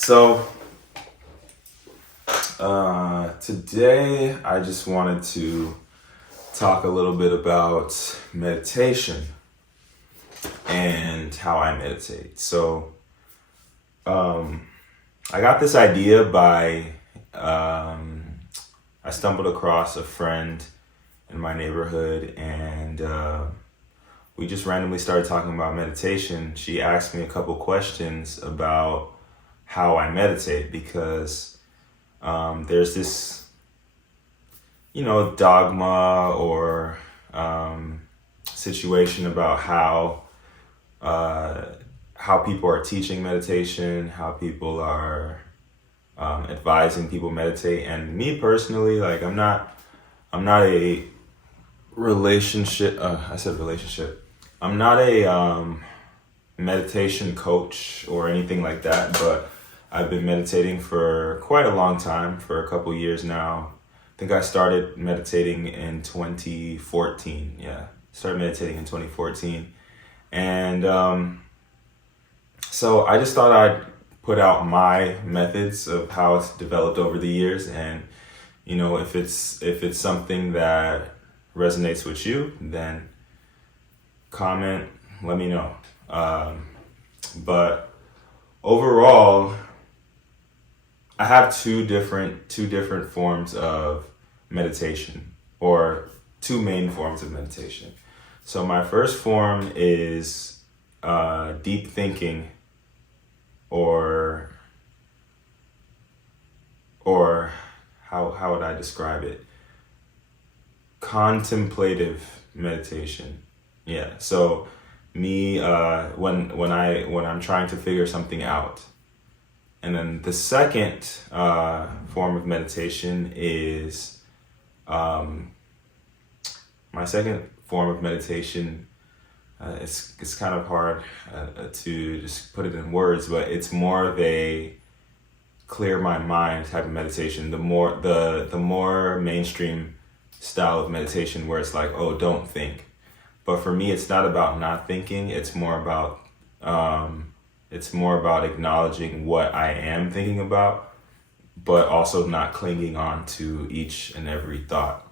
So, today I just wanted to talk a little bit about meditation and how I meditate. I got this idea I stumbled across a friend in my neighborhood, and we just randomly started talking about meditation. She asked me a couple questions about how I meditate because there's this, dogma or situation about how people are teaching meditation, how people are advising people meditate. And me personally, like I'm not a relationship. I said relationship. I'm not a meditation coach or anything like that, but I've been meditating for quite a long time, for a couple years now. I think I started meditating in 2014. Yeah, started meditating in 2014. And so I just thought I'd put out my methods of how it's developed over the years. And, if it's something that resonates with you, then comment, let me know. But overall, I have two different forms of meditation, or two main forms of meditation. So my first form is deep thinking, or how would I describe it? Contemplative meditation. Yeah. So me when I'm trying to figure something out. And then the second form of meditation is my second form of meditation. It's kind of hard to just put it in words, but it's more of a clear my mind type of meditation. The more mainstream style of meditation where it's like, oh, don't think. But for me, it's not about not thinking. It's more about acknowledging what I am thinking about, but also not clinging on to each and every thought.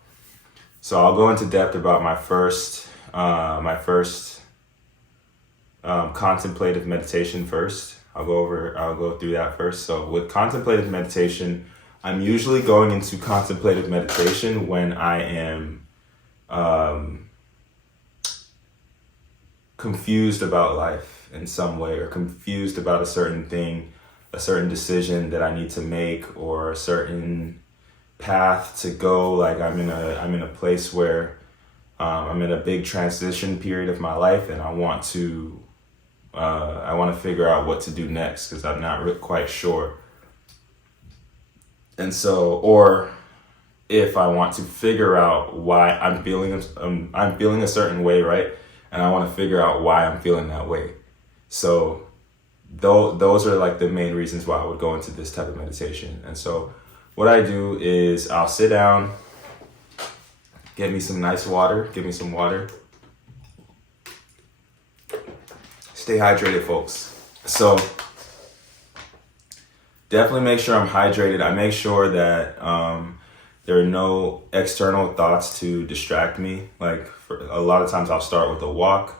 So I'll go into depth about my first contemplative meditation first. I'll go through that first. So with contemplative meditation, I'm usually going into contemplative meditation when I am confused about life in some way, or confused about a certain thing, a certain decision that I need to make, or a certain path to go. Like I'm in a place where I'm in a big transition period of my life, and I want to figure out what to do next because I'm not quite sure. And so, or if I want to figure out why I'm feeling a certain way, right? And I want to figure out why I'm feeling that way. So those are like the main reasons why I would go into this type of meditation. And so what I do is I'll sit down, get me some nice water, give me some water. Stay hydrated, folks. So definitely make sure I'm hydrated. I make sure that there are no external thoughts to distract me. Like a lot of times I'll start with a walk,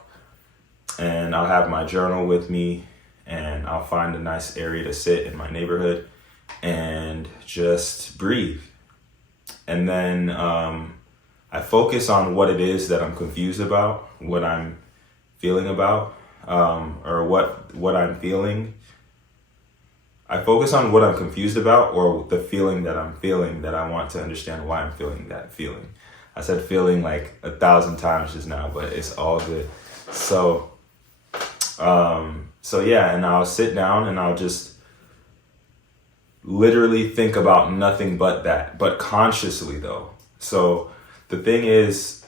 and I'll have my journal with me, and I'll find a nice area to sit in my neighborhood and just breathe. And then I focus on what it is that I'm confused about, what I'm feeling about, or what I'm feeling. I focus on what I'm confused about, or the feeling that I'm feeling, that I want to understand why I'm feeling that feeling. I said feeling like 1,000 times just now, but it's all good. So yeah, and I'll sit down and I'll just literally think about nothing but that, but consciously though. So the thing is,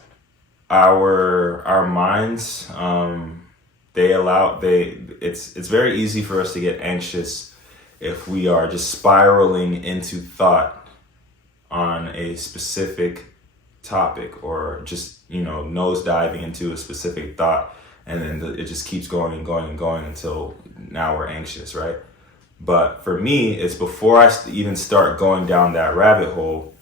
our minds, it's very easy for us to get anxious if we are just spiraling into thought on a specific topic, or just, nose diving into a specific thought, and then it just keeps going and going and going until now we're anxious, right? But for me, it's before I even start going down that rabbit hole,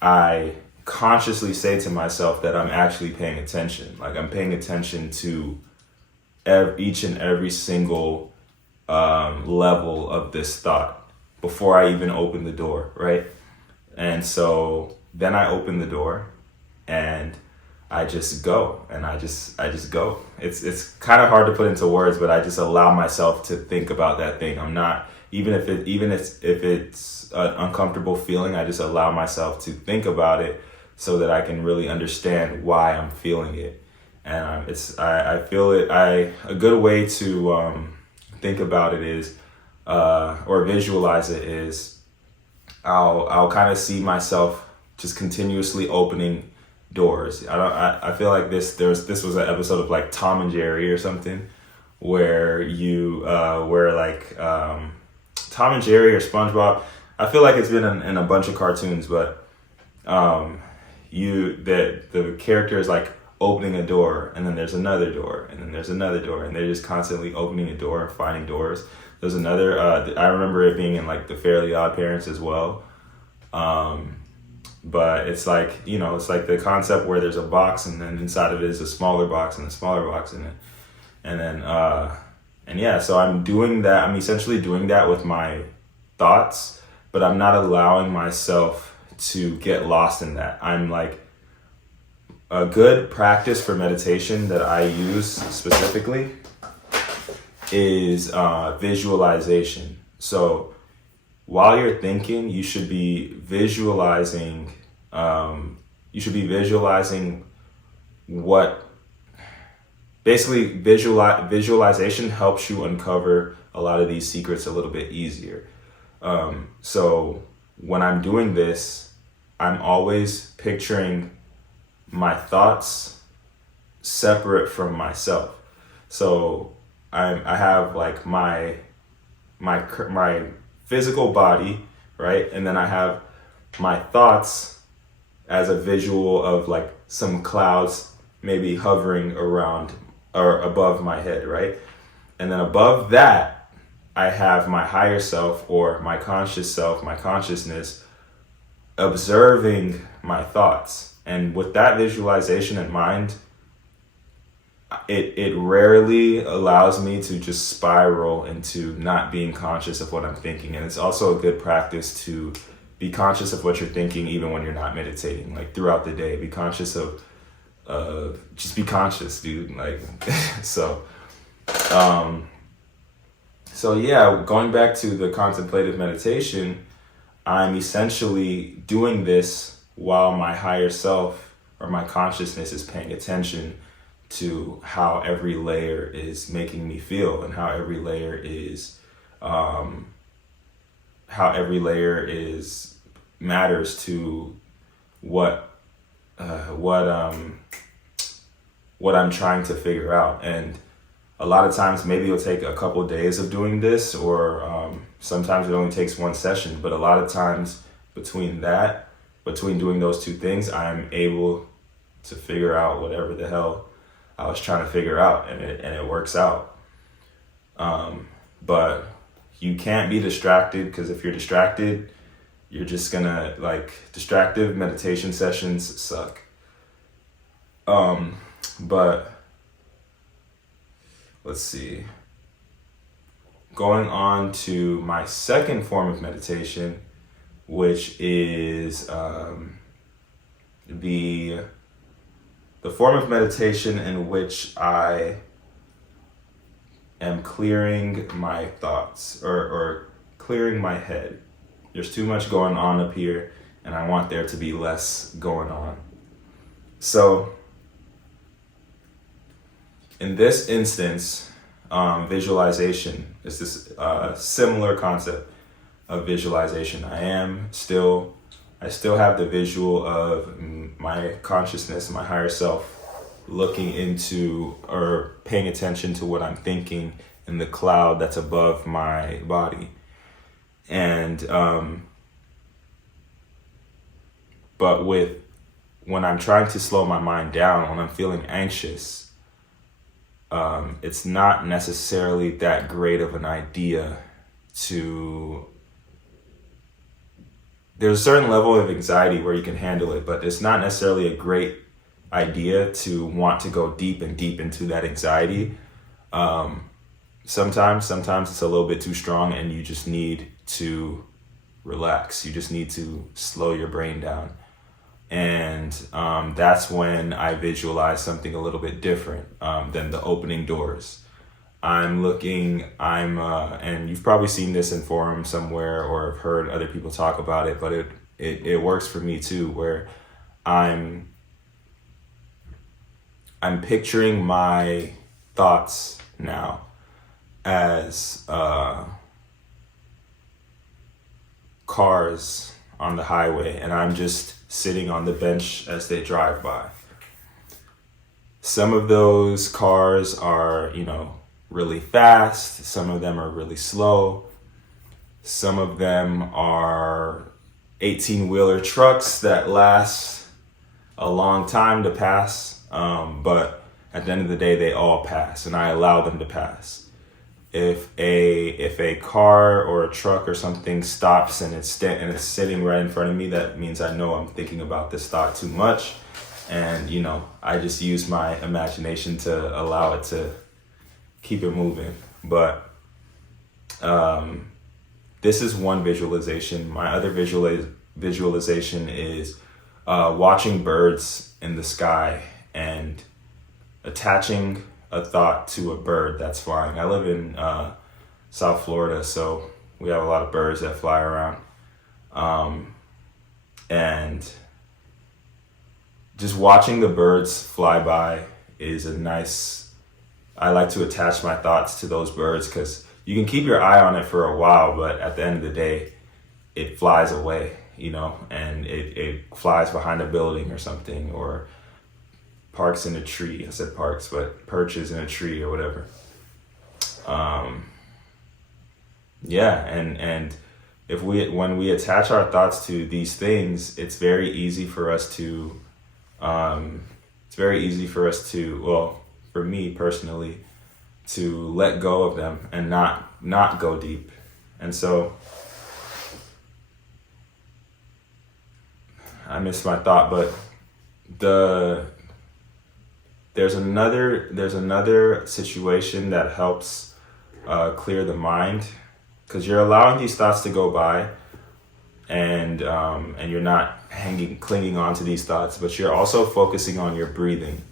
I consciously say to myself that I'm actually paying attention. Like I'm paying attention to each and every single level of this thought before I even open the door, right? And so then I open the door and I just go, and I just go. It's kind of hard to put into words, but I just allow myself to think about that thing. I'm not, if it's an uncomfortable feeling, I just allow myself to think about it so that I can really understand why I'm feeling it. And I feel it. A good way to think about it is, or visualize it is, I'll kind of see myself just continuously opening doors. I feel like this was an episode of like Tom and Jerry or something, where Tom and Jerry or SpongeBob. I feel like it's been in a bunch of cartoons, but the character is like opening a door, and then there's another door, and then there's another door, and they're just constantly opening a door and finding doors. There's another. I remember it being in like the Fairly Odd Parents as well. But it's like, it's like the concept where there's a box, and then inside of it is a smaller box and a smaller box in it. And then, and yeah, so I'm doing that. I'm essentially doing that with my thoughts, but I'm not allowing myself to get lost in that. I'm like, a good practice for meditation that I use specifically is visualization. So while you're thinking, you should be visualizing. What basically visualization helps you uncover a lot of these secrets a little bit easier. So when I'm doing this, I'm always picturing my thoughts separate from myself. So I have like my physical body, right? And then I have my thoughts as a visual of like some clouds maybe hovering around or above my head, right? And then above that, I have my higher self or my conscious self, my consciousness, observing my thoughts. And with that visualization in mind, it rarely allows me to just spiral into not being conscious of what I'm thinking. And it's also a good practice to be conscious of what you're thinking even when you're not meditating. Like throughout the day, be conscious of just be conscious, dude. Like so yeah, going back to the contemplative meditation, I'm essentially doing this while my higher self or my consciousness is paying attention to how every layer is making me feel, and how every layer is matters to what I'm trying to figure out. And a lot of times maybe it'll take a couple of days of doing this, or sometimes it only takes one session, but a lot of times between doing those two things, I'm able to figure out whatever the hell I was trying to figure out, and it works out. But you can't be distracted, because if you're distracted, you're just gonna, like, distractive meditation sessions suck. But let's see. Going on to my second form of meditation, which is the form of meditation in which I am clearing my thoughts or clearing my head. There's too much going on up here, and I want there to be less going on. So in this instance, visualization is this similar concept of visualization. I still have the visual of my consciousness, my higher self, looking into or paying attention to what I'm thinking in the cloud that's above my body. And but when I'm trying to slow my mind down, when I'm feeling anxious, it's not necessarily that great of an idea to there's a certain level of anxiety where you can handle it, but it's not necessarily a great idea to want to go deep and deep into that anxiety. Sometimes it's a little bit too strong, and you just need to relax. You just need to slow your brain down. And that's when I visualize something a little bit different than the opening doors. And you've probably seen this in forums somewhere or have heard other people talk about it, but it works for me too, where I'm picturing my thoughts now as cars on the highway, and I'm just sitting on the bench as they drive by. Some of those cars are, really fast. Some of them are really slow. Some of them are 18-wheeler trucks that last a long time to pass. But at the end of the day, they all pass, and I allow them to pass. If a car or a truck or something stops and it's sitting right in front of me, that means I know I'm thinking about this thought too much, and I just use my imagination to allow it to keep it moving. But this is one visualization. My other visualization is watching birds in the sky and attaching a thought to a bird that's flying. I live in South Florida, so we have a lot of birds that fly around. And just watching the birds fly by is I like to attach my thoughts to those birds, because you can keep your eye on it for a while, but at the end of the day, it flies away, and it flies behind a building or something, or parks in a tree. I said parks, but perches in a tree or whatever. And when we attach our thoughts to these things, it's very easy for us to, well, for me personally, to let go of them and not go deep. And so I missed my thought, but there's another situation that helps clear the mind, because you're allowing these thoughts to go by, and you're not clinging on to these thoughts, but you're also focusing on your breathing.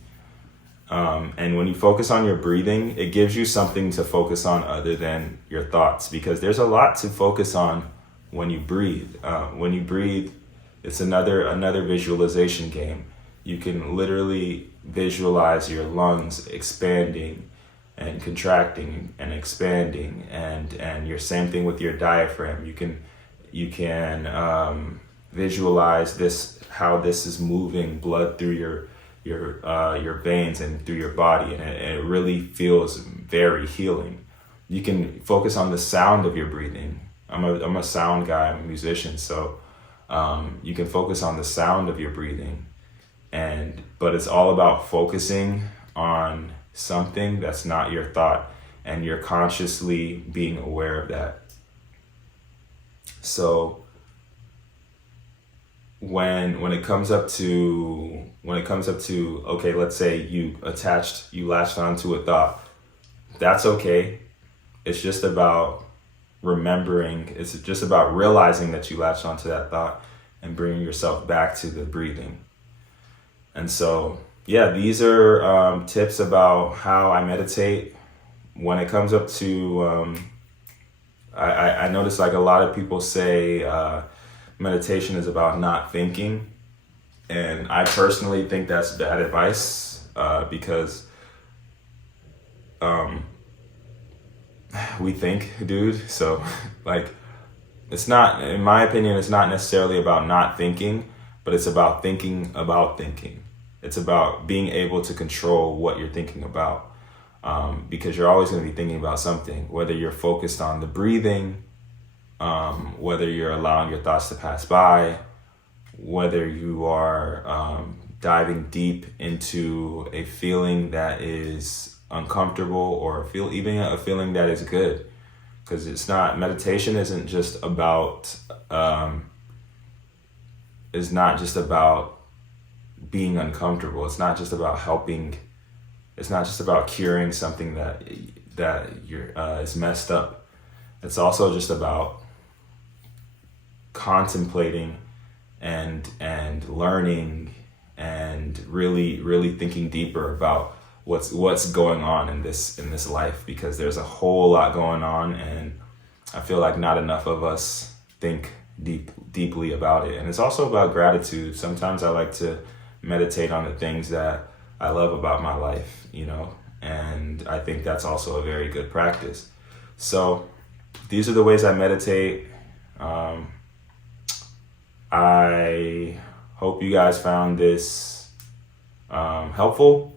And when you focus on your breathing, it gives you something to focus on other than your thoughts, because there's a lot to focus on when you breathe. When you breathe, it's another visualization game. You can literally visualize your lungs expanding and contracting and expanding, and your same thing with your diaphragm. You can visualize how this is moving blood through your veins and through your body, and it really feels very healing. You can focus on the sound of your breathing. I'm a sound guy. I'm a musician, so you can focus on the sound of your breathing. But it's all about focusing on something that's not your thought, and you're consciously being aware of that. So when it comes up to okay, let's say you latched onto a thought, that's okay. It's just about remembering. It's just about realizing that you latched onto that thought and bringing yourself back to the breathing. And so, yeah, these are tips about how I meditate. When it comes up to, I notice like a lot of people say meditation is about not thinking. And I personally think that's bad advice, because we think, dude. So like, it's not, in my opinion, it's not necessarily about not thinking, but it's about thinking about thinking. It's about being able to control what you're thinking about, because you're always going to be thinking about something, whether you're focused on the breathing, whether you're allowing your thoughts to pass by, whether you are diving deep into a feeling that is uncomfortable, or even a feeling that is good. because meditation isn't just about is not just about being uncomfortable. It's not just about helping. It's not just about curing something that is messed up. It's also just about contemplating and learning and really thinking deeper about what's going on in this life, because there's a whole lot going on, and I feel like not enough of us think deeply about it. And it's also about gratitude. Sometimes I like to meditate on the things that I love about my life, and I think that's also a very good practice. So these are the ways I meditate. I hope you guys found this helpful.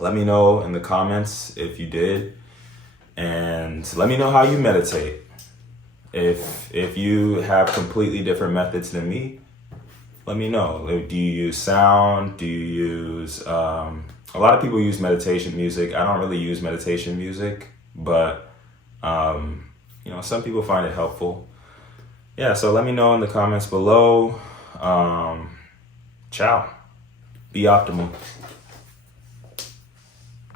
Let me know in the comments if you did, and let me know how you meditate. If you have completely different methods than me, let me know. Do you use sound? Do you use a lot of people use meditation music. I don't really use meditation music, but some people find it helpful. Yeah, so let me know in the comments below. Ciao. Be optimal.